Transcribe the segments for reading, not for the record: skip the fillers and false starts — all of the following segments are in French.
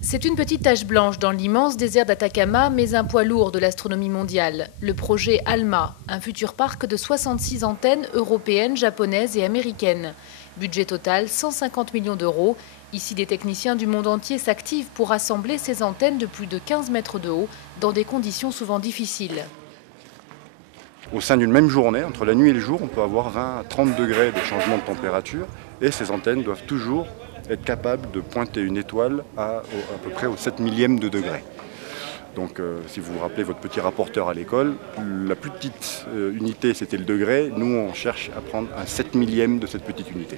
C'est une petite tache blanche dans l'immense désert d'Atacama, mais un poids lourd de l'astronomie mondiale. Le projet ALMA, un futur parc de 66 antennes européennes, japonaises et américaines. Budget total 150 millions d'euros. Ici, des techniciens du monde entier s'activent pour assembler ces antennes de plus de 15 mètres de haut, dans des conditions souvent difficiles. Au sein d'une même journée, entre la nuit et le jour, on peut avoir 20 à 30 degrés de changement de température et ces antennes doivent toujours être capables de pointer une étoile à peu près au 7 millième de degré. Donc si vous vous rappelez votre petit rapporteur à l'école, la plus petite unité c'était le degré, nous on cherche à prendre un 7 millième de cette petite unité.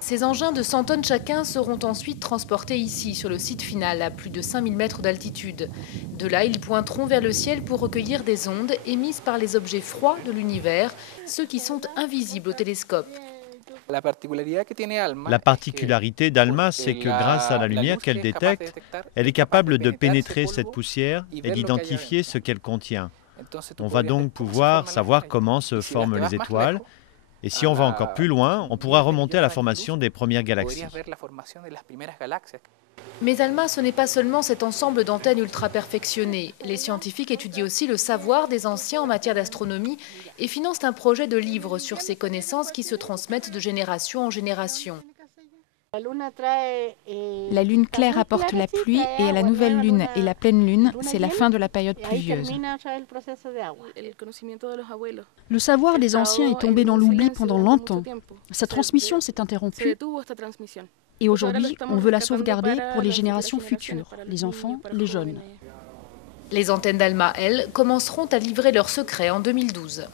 Ces engins de 100 tonnes chacun seront ensuite transportés ici, sur le site final, à plus de 5000 mètres d'altitude. De là, ils pointeront vers le ciel pour recueillir des ondes émises par les objets froids de l'univers, ceux qui sont invisibles au télescope. La particularité d'ALMA, c'est que grâce à la lumière qu'elle détecte, elle est capable de pénétrer cette poussière et d'identifier ce qu'elle contient. On va donc pouvoir savoir comment se forment les étoiles. Et si on va encore plus loin, on pourra remonter à la formation des premières galaxies. Mais ALMA, ce n'est pas seulement cet ensemble d'antennes ultra perfectionnées. Les scientifiques étudient aussi le savoir des anciens en matière d'astronomie et financent un projet de livre sur ces connaissances qui se transmettent de génération en génération. La lune claire apporte la pluie et à la nouvelle lune et la pleine lune, c'est la fin de la période pluvieuse. Le savoir des anciens est tombé dans l'oubli pendant longtemps. Sa transmission s'est interrompue et aujourd'hui, on veut la sauvegarder pour les générations futures, les enfants, les jeunes. Les antennes d'ALMA, elles, commenceront à livrer leurs secrets en 2012.